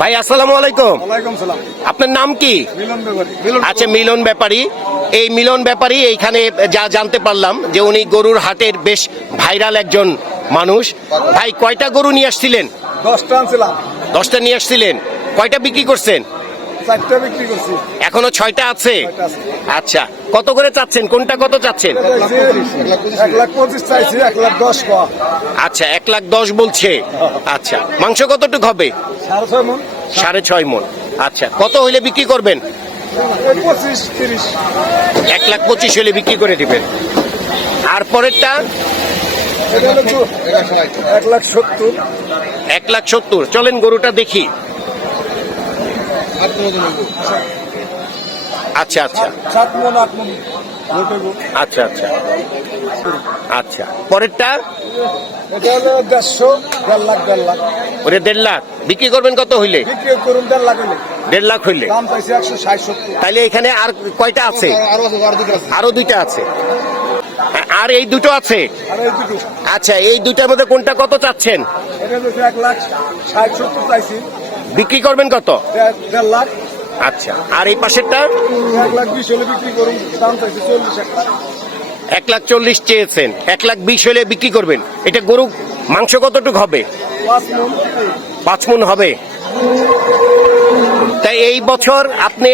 ভাই আসসালামু আলাইকুম। ওয়ালাইকুম সালাম। আপনার নাম কি? মিলন ব্যাপারী। আচ্ছা, মিলন ব্যাপারী। এই মিলন ব্যাপারী এইখানে যা জানতে পারলাম যে উনি গরুর হাটের বেশ ভাইরাল একজন মানুষ। ভাই কয়টা গরু নিয়ে আসছিলেন? 10টা আনছিলাম। 10টা নিয়ে আসছিলেন। কয়টা বিক্রি করছেন? 4টা বিক্রি করছি। এখনো 6টা আছে। আচ্ছা, কত করে চাচ্ছেন? কোনটা কত চাচ্ছেন? 1,25,000 চাইছি, 1,10,000 কয়া। আচ্ছা, 1,10,000 বলছে। আচ্ছা, মাংস কতটুকু হবে? 6.5 মণ। 6.5 মণ। আচ্ছা, কত হইলে বিক্রি করবেন? 25-30। 1,25,000 হলে বিক্রি করে দিবেন। আর পরেরটা? এটা হলো 1,70,000। 1,70,000। চলেন গরুটা দেখি। আচ্ছা আচ্ছা 7 মণ 8 মণ। আচ্ছা আচ্ছা আচ্ছা, পরেরটা? এটা হলো 150, 1.5 লাখ। ওরে 1.5 লাখ। বিক্রি করবেন কত হইলে? বিক্রি করুন 1.5 লাখ হইলে। 1.5 লাখ হইলে। দাম চাইছি 160-70। তাইলে এখানে আর কয়টা আছে? আরো 2টা আছে। আর এই দুটো আছে। আর এই দুটো। আচ্ছা, এই দুটার মধ্যে কোনটা কত চাচ্ছেন? এটা হচ্ছে 1,60,70 চাইছি। বিক্রি করবেন কত? 1.5 লাখ। আচ্ছা, আর এই পাশেরটা? 1,20,000 হলে বিক্রি করুন। দাম চাইছি 40 টাকা। 1,40,000 চেয়েছেন। 1,20,000 হলে বিক্রি করবেন। এটা গরু মাংস কতটুকু হবে? 5 মণ। 5 মণ হবে। তাই এই বছর আপনি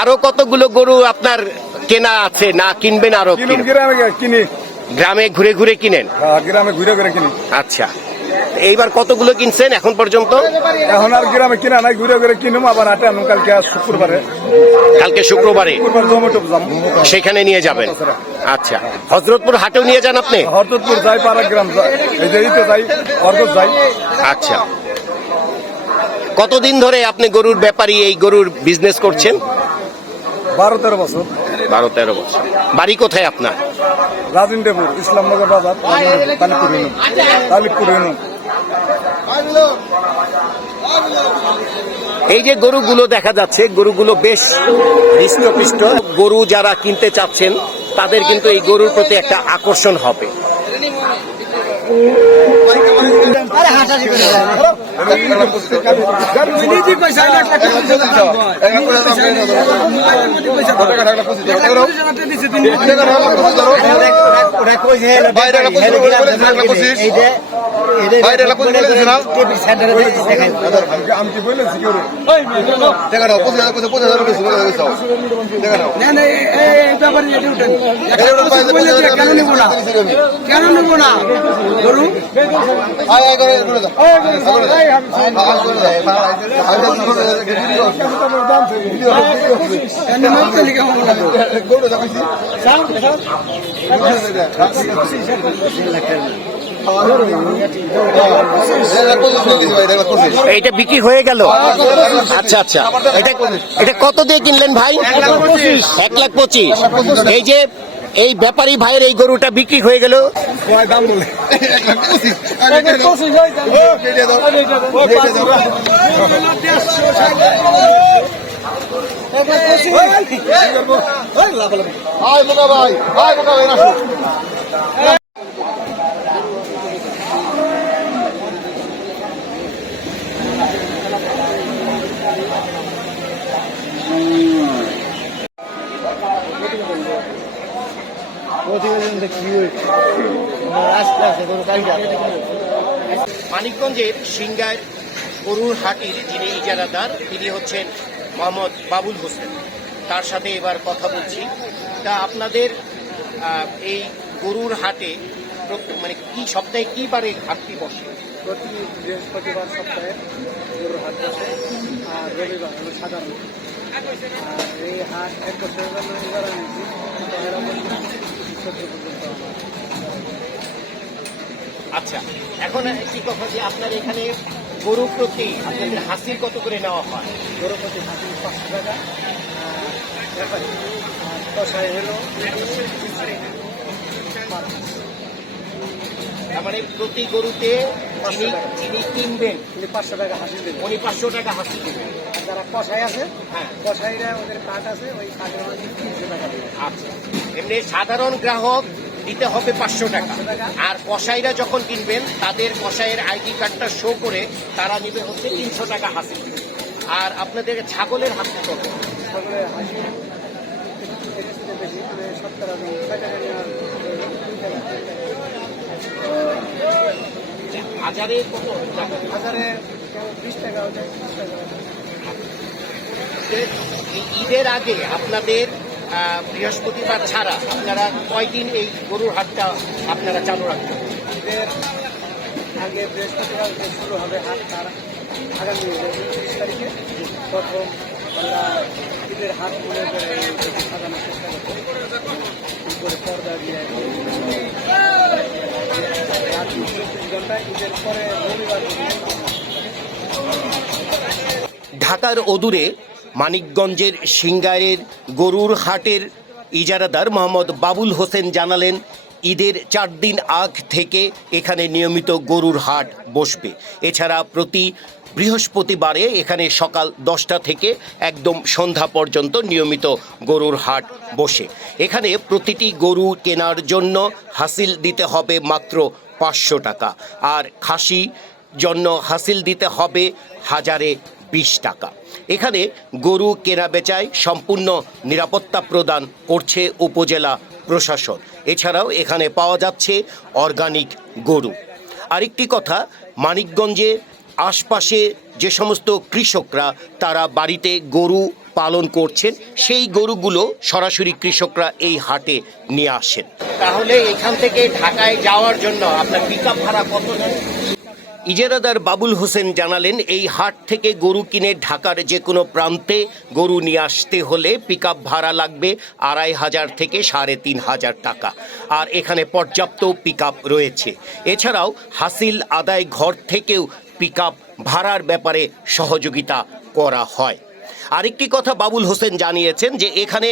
আরো কতগুলো গরু আপনার কেনা আছে, না কিনবেন আরো? গ্রামে কিনি। গ্রামে ঘুরে ঘুরে কিনেন? গ্রামে ঘুরে ঘুরে কিনি। আচ্ছা, এইবার কতগুলো কিনছেন এখন পর্যন্ত? এখন আর গ্রামে কিনা নাই, ঘুরে ঘুরে কিনুম। আবার হাটে আনুন কালকে শুক্রবারে। কালকে শুক্রবারে জমেটপ যাম, সেখানে নিয়ে যাবেন। আচ্ছা, হযরতপুর হাটেও নিয়ে যান আপনি? হরদপুর যাই, পাড়া গ্রাম যাই, এই যে ইতে যাই, হরদত যাই। আচ্ছা, কতদিন ধরে আপনি গরুর ব্যাপারী, এই গরুর বিজনেস করছেন? 12-13 বছর। 12-13 বছর। বাড়ি কোথায় আপনার? রাজিন্দেপুর, ইসলামনগর বাজার, তালিবপুর ইউনিয়ন। এই যে গরুগুলো দেখা যাচ্ছে, গরুগুলো বেশ হৃষ্টপুষ্ট। গরু যারা কিনতে চাচ্ছেন তাদের কিন্তু এই গরুর প্রতি একটা আকর্ষণ হবে। কেন নেব না গরু? এইটা বিক্রি হয়ে গেল। আচ্ছা আচ্ছা, এটা কত দিয়ে কিনলেন ভাই? 1,25,000। এই যে এই ব্যাপারী ভাইয়ের এই গরুটা বিক্রি হয়ে গেল। দাম বলে মানিকগঞ্জের সিংগার গরুর হাটির যিনি ইজারাদার, তিনি হচ্ছেন মোহাম্মদ বাবুল হোসেন। তার সাথে এবার কথা বলছি। তা আপনাদের এই গরুর হাটে মানে কি সপ্তাহে কি বারে হাটটি বসে? প্রতি বৃহস্পতিবার সপ্তাহে গরুর হাট বসে, আর রবিবার হলো সাধারণ। আর এই হাট 1 বছরের জন্য এবার আনছি, 14 পর্যন্ত আমার। আচ্ছা, এখন কি কথা যে আপনার এখানে গরু প্রতি আপনাদের হাসিল কত করে নেওয়া হয়? গরু প্রতি হাসিল 500 টাকা। ব্যাপারী আর কষাই হলো তার মানে প্রতি গরুতে যিনি কিনবেন 500 টাকা হাসিল দেবেন। উনি 500 টাকা হাসিল দেবেন। আর যারা কষাই আছে, হ্যাঁ, কষাইরা ওদের কাঠ আছে, ওই কাঠের মধ্যে 300 টাকা দেবে। আচ্ছা। এমনি সাধারণ গ্রাহক দিতে হবে 500 টাকা। আর কসাইরা যখন কিনবেন তাদের কসাইয়ের আইডি কার্ডটা শো করে তারা নেবে হচ্ছে 300 টাকা হাসিল। আর আপনাদের ছাগলের হাসিল কত? সকলে হাসি বেশি মানে 70 টাকা নেওয়ার হাজারে কত টাকা? হাজারে 20 টাকা 30 টাকা। ঈদের আগে আপনাদের বৃহস্পতিবার ছাড়া আপনারা কয়দিন এই গরুর হাটটা আপনারা চালু রাখবেন? ঈদের আগে বৃহস্পতিবার শুরু হবে হাট, তার আগামী 30 তারিখে প্রথম আমরা ঈদের হাট মনে করে সাজানোর চেষ্টা করবো। উপরে পর্দা দিয়ে রাত 24 ঘন্টায় ঈদের পরে রবিবার ঢাকার অদূরে মানিকগঞ্জের সিংগাইরের গরুর হাটের ইজারাদার মোহাম্মদ বাবুল হোসেন জানালেন, ঈদের 4 দিন আগ থেকে এখানে নিয়মিত গরুর হাট বসবে। এছাড়া প্রতি বৃহস্পতিবারে এখানে সকাল 10টা থেকে একদম সন্ধ্যা পর্যন্ত নিয়মিত গরুর হাট বসে। এখানে প্রতিটি গরু কেনার জন্য হাসিল দিতে হবে মাত্র 500 টাকা, আর খাসি জন্য হাসিল দিতে হবে হাজারে 20 টাকা। এখানে গরু কেনা বেচায় সম্পূর্ণ নিরাপত্তা প্রদান করছে উপজেলা প্রশাসন। এছাড়াও এখানে পাওয়া যাচ্ছে অর্গানিক গরু। আরেকটি কথা, মানিকগঞ্জে আশপাশে যে সমস্ত কৃষকরা তারা বাড়িতে গরু পালন করছেন, সেই গরুগুলো সরাসরি কৃষকরা এই হাটে নিয়ে আসেন। তাহলে এখান থেকে ঢাকায় যাওয়ার জন্য আপনার পিকআপ ভাড়া কত নেন? ইজারাদার বাবুল হোসেন জানালেন, এই হাট থেকে গরু কিনে ঢাকার যে কোনো প্রান্তে গরু নিয়ে আসতে হলে পিকআপ ভাড়া লাগবে 2500 থেকে 3500 টাকা। আর এখানে পর্যাপ্ত পিকআপ রয়েছে। এছাড়াও হাসিল আদায় ঘর থেকেও পিকআপ ভাড়ার ব্যাপারে সহযোগিতা করা হয়। আরেকটি কথা বাবুল হোসেন জানিয়েছেন যে এখানে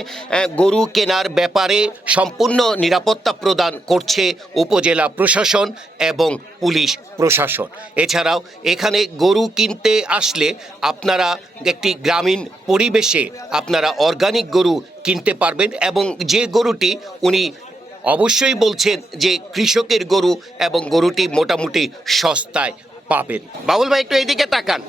গরু কেনার ব্যাপারে সম্পূর্ণ নিরাপত্তা প্রদান করছে উপজেলা প্রশাসন এবং পুলিশ প্রশাসন। এছাড়াও এখানে গরু কিনতে আসলে আপনারা একটি গ্রামীণ পরিবেশে আপনারা অর্গানিক গরু কিনতে পারবেন, এবং যে গরুটি উনি অবশ্যই বলছেন যে কৃষকের গরু, এবং গরুটি মোটামুটি সস্তায় পাবেন। বাবুল ভাই একটু এইদিকে তাকান।